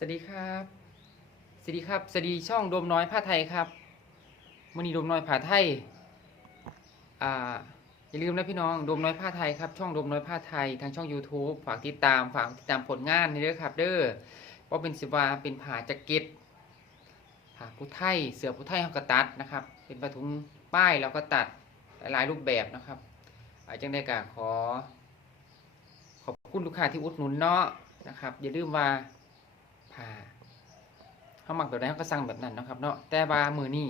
สวัสดีครับ สวัสดีครับ สวัสดีช่องโดมน้อยผ้าไทยครับมื่อนี้โดมน้อยผ้าไทย อ่า อย่าลืมนะพี่น้อง โดมน้อยผ้าไทยครับ ช่องโดมน้อยผ้าไทย ทางช่อง YouTube ฝากติดตาม ฝากติดตามผลงานนี่เด้อครับ เด้อว่าเป็นสิวาเป็นผ้าแจ็คเก็ตผ้าผู้ไทย เสือผู้ไทยเขาก็ตัดนะครับ เป็นผ้าถุงป้ายแล้วก็ตัดหลายรูปแบบนะครับอาจังได้กะขอ ขอบคุณลูกค้าที่อุดหนุนเนาะนะครับ อย่าลืมว่า ผ่าเขาหมักแบบไหนเขาก็สั่งแบบนั้นนะครับเนาะแต่ว่ามือนี่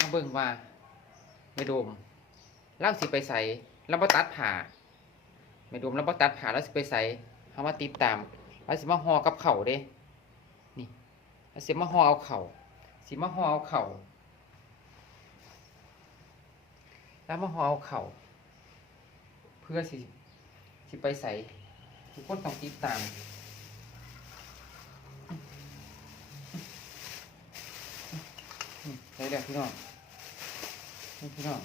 มาเบิ่งว่าไม่โดมเล่าสิไปใส่แล้วบ่ตัดผ่าไม่โดมแล้วบ่ตัดผ่าแล้วสิไปใส่เขามาติดตามแล้วสิมาห่อกับเข่าเด้ นี่แล้วสิมาห่อเอาเข่าสิมาห่อเอาเข่าแล้วมาห่อเอาเข่าเพื่อสิสิไปใส่ทุกคนต้องติดตามอืม ใส่แล้วพี่น้องนี่พี่น้อง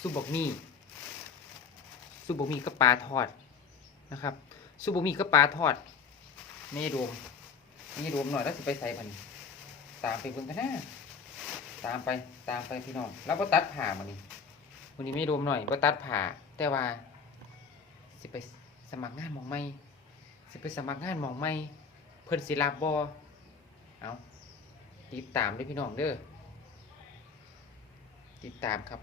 ซุปบกมี่ซุปบกมี่กับปลาทอดนะครับซุปบกมี่กับปลาทอดนี่รวมนี่รวมหน่อยแล้วสิไปใส่พันตามไปเบิ่งกันนะตามไปตามไปพี่น้องแล้วก็ตัดผ่ามันนี่วันนี้ไม่รวมหน่อยก็ตัดผ่าแต่ว่า สิไปสมัครงานมองไม่สิไปสมัครงานมองไม่เพิ่นสิรับบอเอา ติดตามด้วยพี่น้องเด้อติดตามครับ